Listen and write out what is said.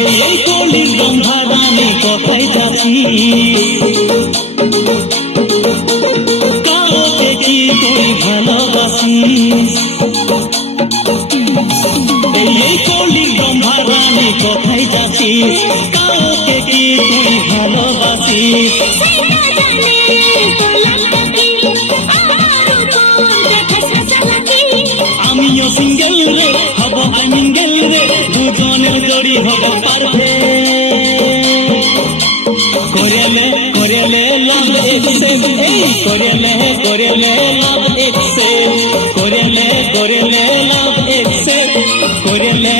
এই কলির গন্ধারানি কোথায় যাচ্ছি কাউকে কি তুই ভালোবাসিস এই কলির গন্ধারানি কোথায় যাচ্ছিস কাউকে কি তুই ভালোবাসিস আমিও সিঙ্গেল রে হব আইমিঙ্গেল রে দুজনের জড়ি হব পারফেক্ট করেলে লাভ এক্সেপ্ট এই করেলে লাভ এক্সেপ্ট করেলে লাভ এক্সেপ্ট করেলে